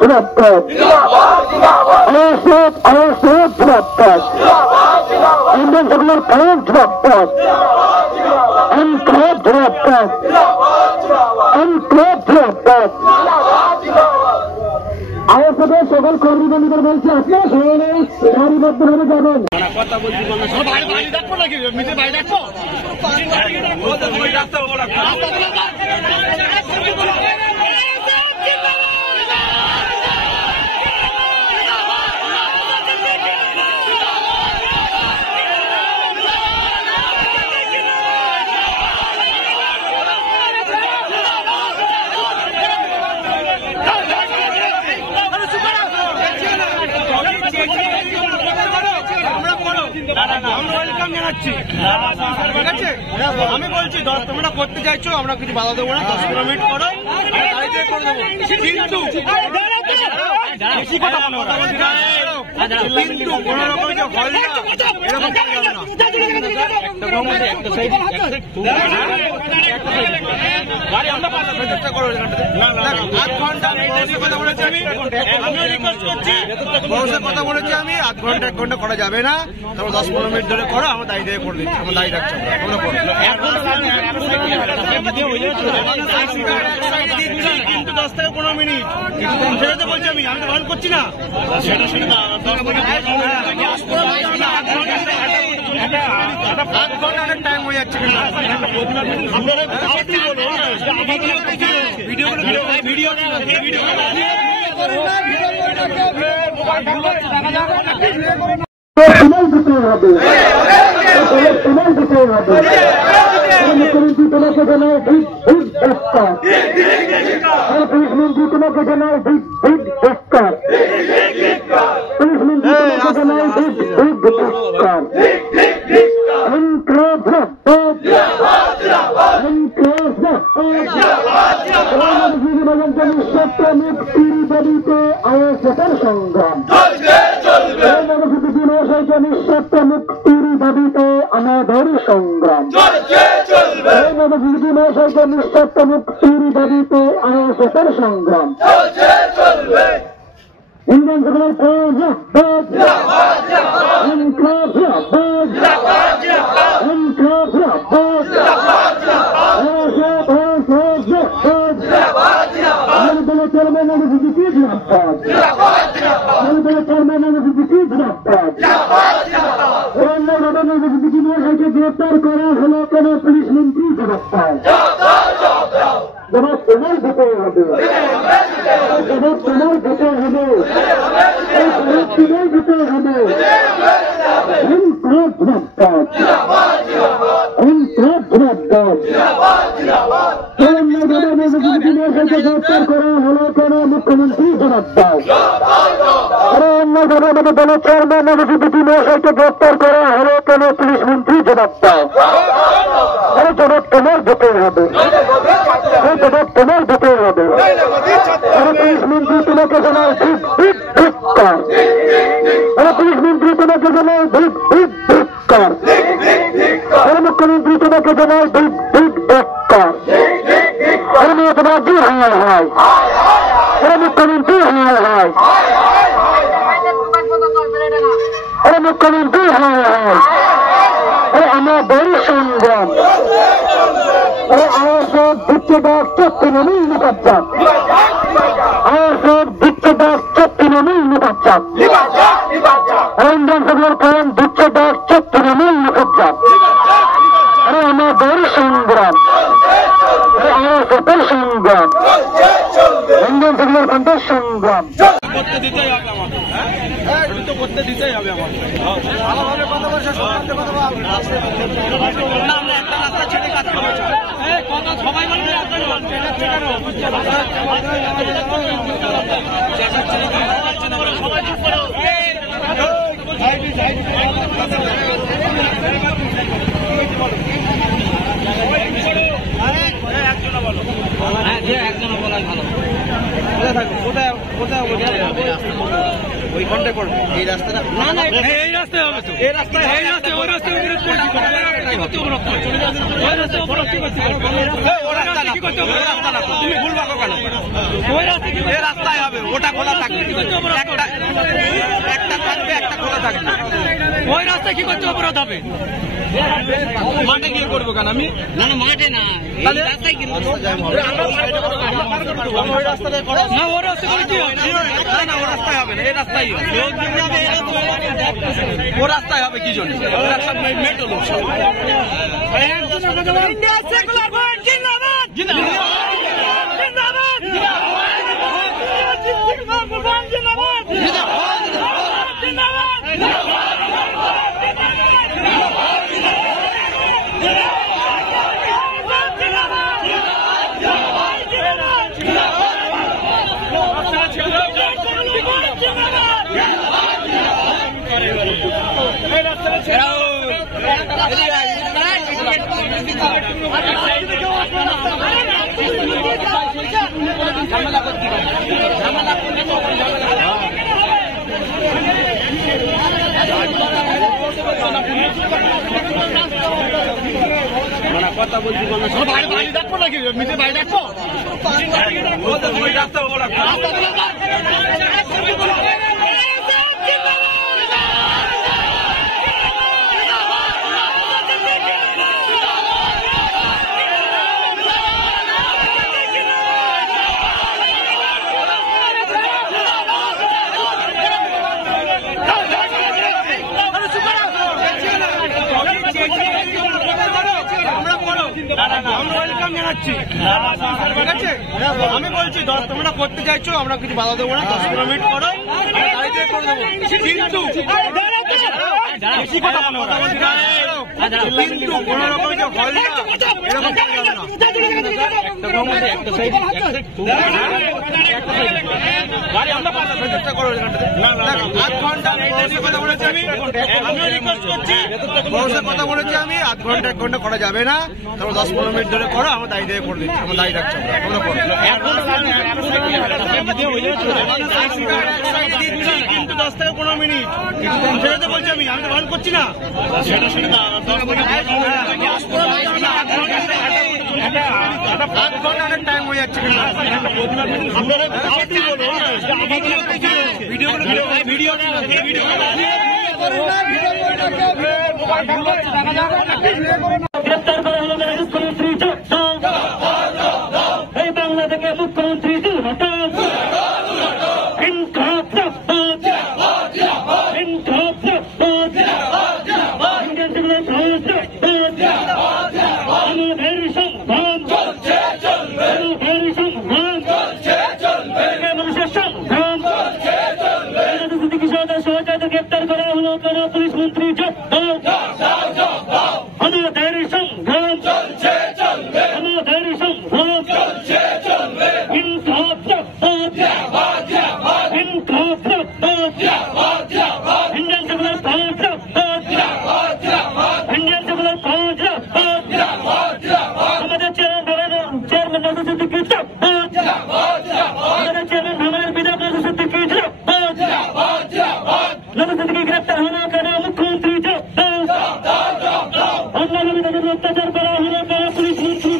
জিন্দাবাদ আইএসএফ জিন্দাবাদ Indian secular front জিন্দাবাদ এনক্লেভ জিন্দাবাদ এনক্লেভ জিন্দাবাদ আইএসএফের সকল কর্মীবন্ধুদের বলছি আপনারা সবাই সারিবদ্ধভাবে যাবেন। কথা বলছি দেখো নাকি মিটে ভাই দেখো আমি বলছি তোমরা করতে চাইছো আমরা কিছু বাধা দেবো না 10-15 মিনিট করো গাড়িতে করে দেবো কিন্তু কোনো রকম যে হয় না এরকম চেষ্টা করো। আধ ঘন্টা কথা বলেছি আমি কথা বলেছি আমি আধ ঘন্টা 1 ঘন্টা করা যাবে না। তারপর 10-15 মিনিট ধরে করো আমরা দায়ী দিয়ে করে দিচ্ছি আমরা দায়ী রাখছি কিন্তু 10 থেকে 15 মিনিট সেটা তো বলছি আমি তো বারণ করছি না আধ ঘন্টা অনেক টাইম হয়ে যাচ্ছে মুখ্যমন্ত্রী তোমাকে জানায় পুলিশ মন্ত্রী তোমাকে জানায় পুলিশ মন্ত্রী তোমাকে জানায় মুক্তির দাবিতে আইএসএফের সংগ্রাম নিঃস্বার্থ মুক্তির দাবিতে আমাদের সংগ্রাম মহাশয়কে নিঃস্বার্থ মুক্তির দাবিতে আইএসএফের সংগ্রাম ইন্ডিয়ান সেকুলার ফ্রন্ট গ্রেপ্তার করা হলো কেন পুলিশ মন্ত্রী জবাব তোমার দিতে হবে জবাব তোমার দিতে হবে তোমার দিতে হবে গ্রেপ্তার করা হলো কেন মুখ্যমন্ত্রী জবাব দাও। দলের চেয়ারম্যান নবজীবী মহাশয়কে গ্রেপ্তার করা হলো কেন পুলিশ মন্ত্রী জবাব দাও। জবাব তোমার দিতে হবে জবাব তোমার দিতে হবে পুলিশ মন্ত্রী তোমাকে জানায় ধিক্কার পুলিশ মন্ত্রী তোমাকে জানায় ধিক্কার মুখ্যমন্ত্রী তোমাকে জানায় ধিক্কার মেয়েবাজি হয় মুখ্যমন্ত্রী হয় মুখ্যমন্ত্রী হয় আমাদের সংগ্রাম আইএসএফ বিচ্ছেদক তৃণমূল নিপাচ্ছাপ আইএসএফ বিচ্ছেদক তৃণমূল নিপাচ্ছাপ ইন্ডিয়ান সেকুলার ফ্রন্ট বিচ্ছেদক তৃণমূল নিপাচ্ছাপ আমাদের সংগ্রাম আইএসএফের সংগ্রাম ইন্ডিয়ান সেকুলার ফ্রন্টের সংগ্রাম করতে দিতেই হবে আমাকে তো করতে দিতেই হবে আমাকে ভালোভাবে কথা বলছে আমরা একটা রাস্তা ছেড়ে কাজ করবো কথা সবাই বলবে সবাই চুপ করো একজনে বলো একজনে বলাই ভালো কোথায় থাকবে কোথায় কোথায় ওইখানটায় করবে এই রাস্তাটা না না এই রাস্তায় হবে তো এই রাস্তায় ওই রাস্তায় তুমি ভুল ভাবো কেন ওই রাস্তায় হবে ওটা খোলা থাকবে, একটা থাকবে, একটা খোলা থাকবে। ওই রাস্তায় কি করছে অপরাধ হবে? মাঠে গিয়ে করবো কেন আমি? না না মাঠে না, তাহলে রাস্তায় কি ওই রাস্তাটায় করো না, ও রাস্তা করে কি হবে? না, ও রাস্তায় হবে না, এই রাস্তায় হবে। ও রাস্তায় হবে কি জন্য? ওরা সব মেট্রো লোক সব। কথা বলছি বাড়ি ডাকবো নাকি? মিটে বাড়ি ডাকবো? রাস্তা আমি বলছি তোমরা করতে চাইছো, আমরা কিছু বাধা দেবো না, 10-15 মিনিট করো, গাড়িতে করে দেবো। কিন্তু কোন রকম যে হয় না এরকম করা যাবে না। গাড়ি আমরা চেষ্টা করো। 8 ঘন্টা কথা বলেছি আমি, রিকোয়েস্ট করছি, কথা বলেছি আমি 8 ঘন্টা 1 ঘন্টা করা যাবে না। তোমরা 10-15 মিনিট ধরে করো, আমার দায়ী দিয়ে করে দিচ্ছি, আমার দায়ী রাখছি। কিন্তু 10 থেকে 15 মিনিট সেটা তো বলছি আমি তো বারণ করছি না। টাইম হয়ে যাচ্ছে গ্রেপ্তার করা হলো মুখ্যমন্ত্রী এই বাংলা থেকে মুখ্যমন্ত্রী গ্রেপ্তার করা হলো পুলিশ মন্ত্রী আমাদের সংগ্রাম আমাদের সংগ্রাম ইনসাফ ইনসাফ Indian civil code Indian civil code আমাদের চেয়ারম্যান নজর সিদ্দিকী আমাদের চেয়ারম্যান ভ্রমণের বিধায়ক নজর সিদ্দিকী নজর সিদ্দিকী গ্রেপ্তার হলো কেন মুখ্যমন্ত্রী অন্যান্য তাদের অত্যাচার করা হলো কেন পুলিশ মন্ত্রী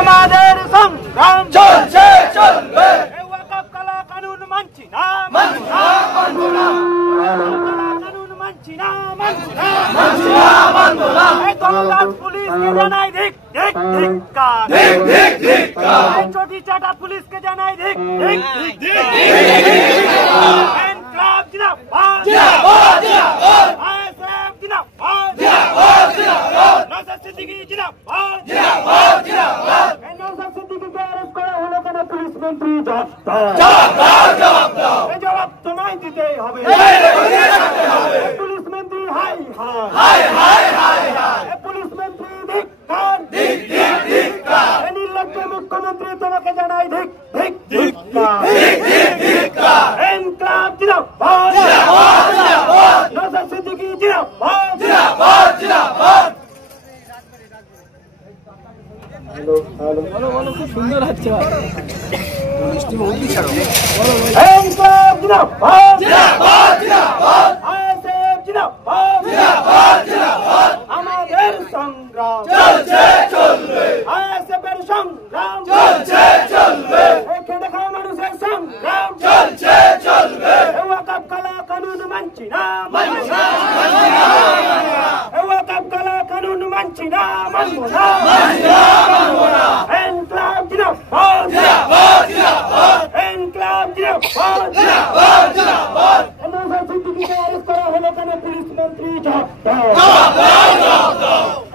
আমাদের সংগ্রাম চলছে চলবে। ওয়াকফ কালা কানুন মানছি না, মানবো না, কানুন মানছি না, মানবো না। এই দলদাস পুলিশকে জানাই ধিক ধিক ধিক্কার, এই চটি চাটা পুলিশকে জানাই ধিক ধিক ধিক্কার। এনক্লাব জিন্দাবাদ, আইএসএফ জিন্দাবাদ, নওশাদ সিদ্দিকী জিন্দাবাদ। নওশাদ সিদ্দিকীকে অ্যারেস্ট করা হলো কেন পুলিশ মন্ত্রী? জবাব তো নাই দিতেই হবে। পুলিশ মন্ত্রী হাই হাই, পুলিশ মন্ত্রী ধিক্কার, নির্লজ্জ মুখ্যমন্ত্রী তোমাকে জানাই ধিক ধিক ধিক্কার। এনক্লাব জিন্দাবাদ, নওশাদ সিদ্দিকী জিন্দাবাদ। খুব সুন্দর হচ্ছে। জিন্দাবাদ জিন্দাবাদ আইএসএফ জিন্দাবাদ জিন্দাবাদ আমাদের সংগ্রাম চলছে চলবে আইএসএফ এর সংগ্রাম চলছে চলবে এখানে দেখা মানুষের সংগ্রাম চলছে চলবে ওয়াকাফ কালা কানুন মানছি না মানবো না ওয়াকাফ কালা কানুন মানছি না মানবো না মানবো না ইনকলাব জিন্দাবাদ জিন্দাবাদ জিন্দাবাদ ইনকলাব জিন্দাবাদ জিন্দাবাদ জিন্দাবাদ এনওসি সিদ্দিকীকে অ্যারেস্ট করা হলো কেন পুলিশ মন্ত্রী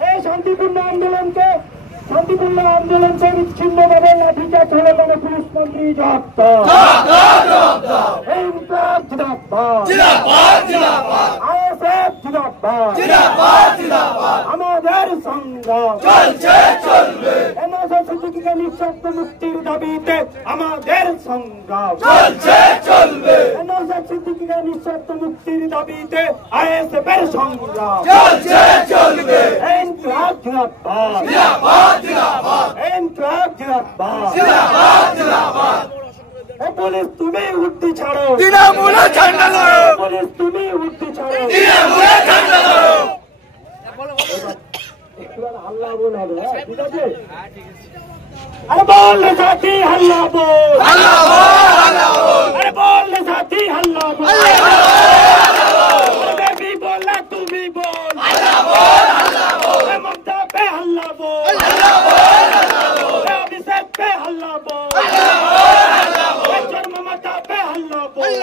এই শান্তিপূর্ণ আন্দোলনকে বিচ্ছিন্নভাবে লাঠিচার্জ হলো কেন পুলিশ মন্ত্রী ইনকলাব জিন্দাবাদ জিন্দাবাদ জিন্দাবাদ আইএসএফ জিন্দাবাদ জিন্দাবাদ জিন্দাবাদ আমাদের সংগ্রাম চলছে চলবে এনওসি সিদ্দিকীকে নিঃশর্ত মুক্তির দাবিতে আমাদের সংগ্রাম চলছে চলবে এনওসি সিদ্দিকীকে নিঃশর্ত মুক্তির দাবিতে আইএসএফ এর সংগ্রাম চলছে চলবে ইনকলাব জিন্দাবাদ জিন্দাবাদ জিন্দাবাদ ইনকলাব জিন্দাবাদ জিন্দাবাদ জিন্দাবাদ পুলিশ তুমি উঠতি ছাড়ো তৃণমূলে ঝান্ডা ধরো পুলিশ তুমি উঠতি ছাড়ো তৃণমূলে ঝান্ডা ধরো হাল্লা বল হবে ঠিক আছে अरे बोल रे साथी हल्ला बोल अरे बोल रे साथी हल्ला बोल मैं भी बोला तू भी बोल ममता पे हल्ला बोल अभिषेक पे हल्ला बोल ममता पे हल्ला बोल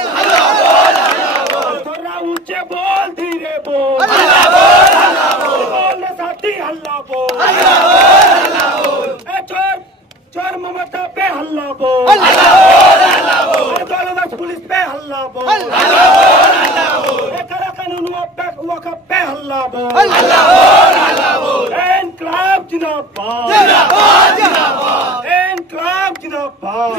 थोड़ा ऊंचे बोल धीरे बोल बोल रे साथी हल्ला बोल चोर ममता पे हल्ला बोल दौलत पुलिस पे हल्ला बोल काला कानून वक़्फ़ पे हल्ला बोल इनकलाब जिंदाबाद इनकलाब जिंदाबाद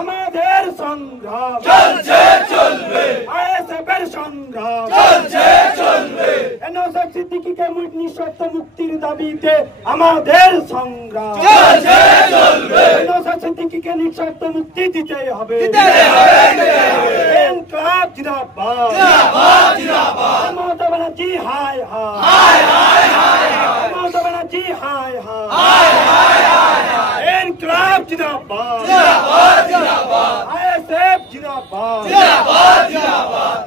আমাদের সংগ্রাম চলছে চলবে আইএসএফের সংগ্রাম চলছে চলবে এনওসি সিদ্দিকীকে নিঃশর্ত মুক্তির দাবিতে আমাদের সংগ্রাম চলছে চলবে এনওসি সিদ্দিকীকে নিঃশর্ত মুক্তি দিতে হবে ইনকলাব জিন্দাবাদ জিন্দাবাদ জিন্দাবাদ মমতা ব্যানার্জি হায় হায় মমতা ব্যানার্জি হায় হায় ইনকলাব জিন্দাবাদ জিন্দাবাদ জিন্দাবাদ আইএসএফ জিন্দাবাদ জিন্দাবাদ জিন্দাবাদ